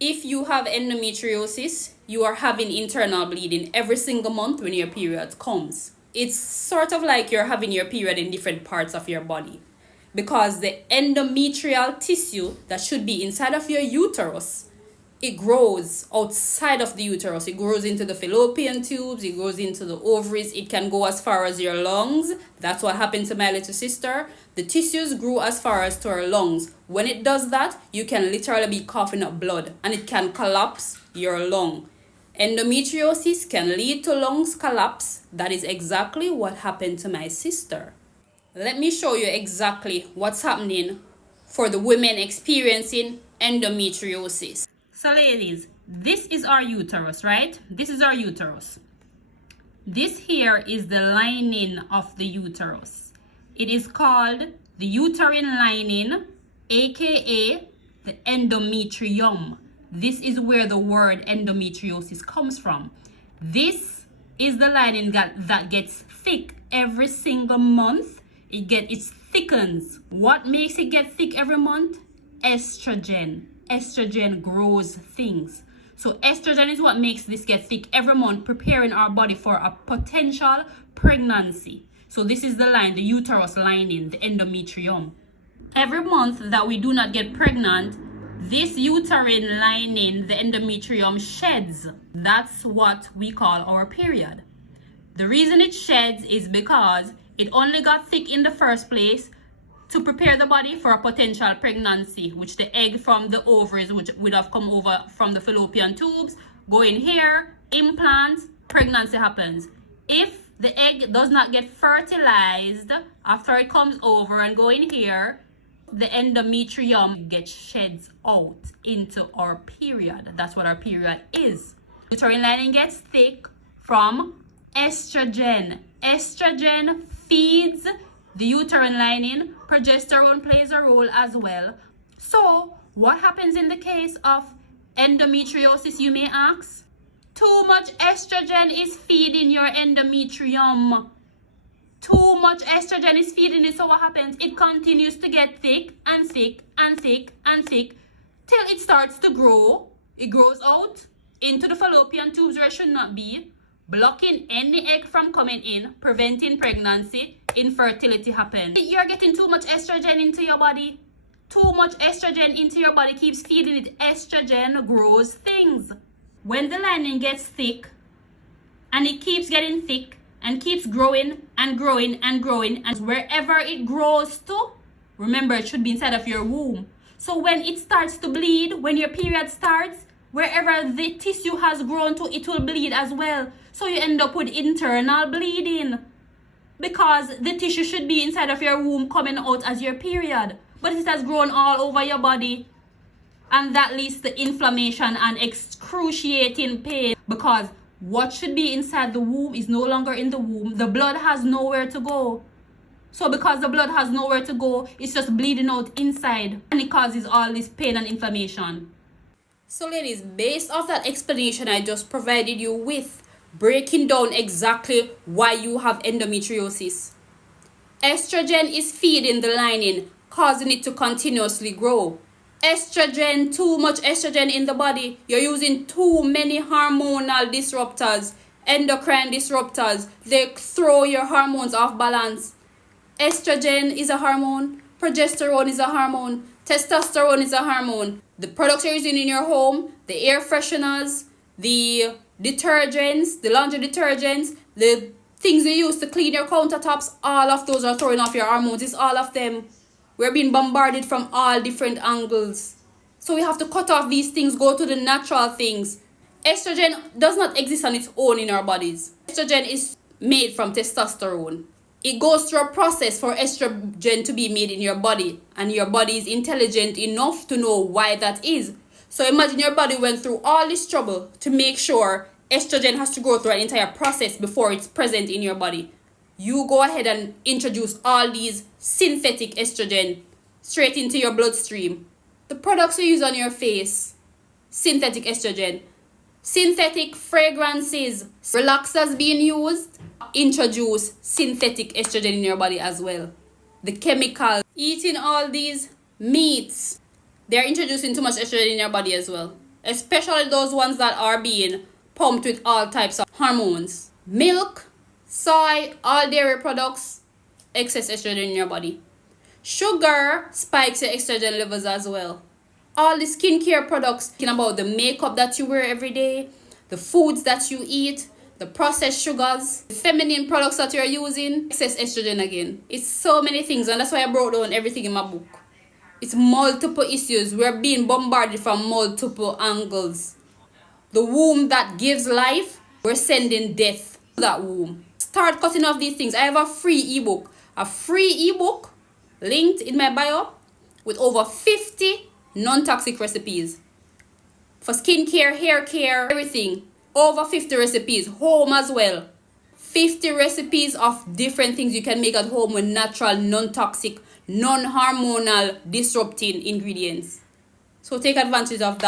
If you have endometriosis, you are having internal bleeding every single month when your period comes. It's sort of like you're having your period in different parts of your body, because the endometrial tissue that should be inside of your uterus, it grows outside of the uterus. It grows into the fallopian tubes, it goes into the ovaries, it can go as far as your lungs. That's what happened to my little sister. The tissues grew as far as to her lungs. When it does that, you can literally be coughing up blood and it can collapse your lung. Endometriosis can lead to lungs collapse. That is exactly what happened to my sister. Let me show you exactly what's happening for the women experiencing endometriosis. So ladies, this is our uterus, right? This is our uterus. This here is the lining of the uterus. It is called the uterine lining, aka the endometrium. This is where the word endometriosis comes from. This is the lining that gets thick every single month. It thickens. What makes it get thick every month? Estrogen. Estrogen grows things. So estrogen is what makes this get thick every month, preparing our body for a potential pregnancy. So this is the line, the uterus lining, the endometrium. Every month that we do not get pregnant, this uterine lining, the endometrium, sheds. That's what we call our period. The reason it sheds is because it only got thick in the first place to prepare the body for a potential pregnancy, which the egg from the ovaries, which would have come over from the fallopian tubes, go in here, implants, pregnancy happens. If the egg does not get fertilized after it comes over and go in here, the endometrium gets sheds out into our period. That's what our period is. Uterine lining gets thick from estrogen. Estrogen feeds the uterine lining. Progesterone plays a role as well. So what happens in the case of endometriosis, you may ask? Too much estrogen is feeding your endometrium. Too much estrogen is feeding it. So what happens? It continues to get thick and thick and thick and thick till it starts to grow. It grows out into the fallopian tubes where it should not be, blocking any egg from coming in, preventing pregnancy. Infertility happens. You're getting too much estrogen into your body. Too much estrogen into your body keeps feeding it. Estrogen grows things. When the lining gets thick, and it keeps getting thick and keeps growing and growing and growing, and wherever it grows to, remember it should be inside of your womb. So when it starts to bleed, when your period starts, wherever the tissue has grown to, it will bleed as well. So you end up with internal bleeding, because the tissue should be inside of your womb coming out as your period, but it has grown all over your body, and that leads to inflammation and excruciating pain, because what should be inside the womb is no longer in the womb. The blood has nowhere to go. So because the blood has nowhere to go, it's just bleeding out inside, and it causes all this pain and inflammation. So ladies, based off that explanation I just provided you with, breaking down exactly why you have endometriosis. Estrogen is feeding the lining, causing it to continuously grow. Estrogen, too much estrogen in the body. You're using too many hormonal disruptors, endocrine disruptors. They throw your hormones off balance. Estrogen is a hormone. Progesterone is a hormone. Testosterone is a hormone. The products you're using in your home, the air fresheners, the detergents, the laundry detergents, the things you use to clean your countertops, all of those are throwing off your hormones. It's all of them. We're being bombarded from all different angles. So we have to cut off these things, go to the natural things. Estrogen does not exist on its own in our bodies. Estrogen is made from testosterone. It goes through a process for estrogen to be made in your body, and your body is intelligent enough to know why that is. So imagine your body went through all this trouble to make sure estrogen has to go through an entire process before it's present in your body. You go ahead and introduce all these synthetic estrogen straight into your bloodstream. The products you use on your face, synthetic estrogen. Synthetic fragrances, relaxers being used, introduce synthetic estrogen in your body as well. The chemical, eating all these meats, they're introducing too much estrogen in your body as well. especially those ones that are being pumped with all types of hormones. Milk, soy, all dairy products, excess estrogen in your body. Sugar spikes your estrogen levels as well. All the skincare products, talking about the makeup that you wear every day, the foods that you eat, the processed sugars, the feminine products that you're using, excess estrogen again. It's so many things, and that's why I brought down everything in my book. It's multiple issues. We're being bombarded from multiple angles. The womb that gives life, we're sending death to that womb. Start cutting off these things. I have a free ebook. A free ebook linked in my bio with over 50 non-toxic recipes. For skincare, hair care, everything. Over 50 recipes. Home as well. 50 recipes of different things you can make at home with natural, non-toxic, non-hormonal, disrupting ingredients. So take advantage of that.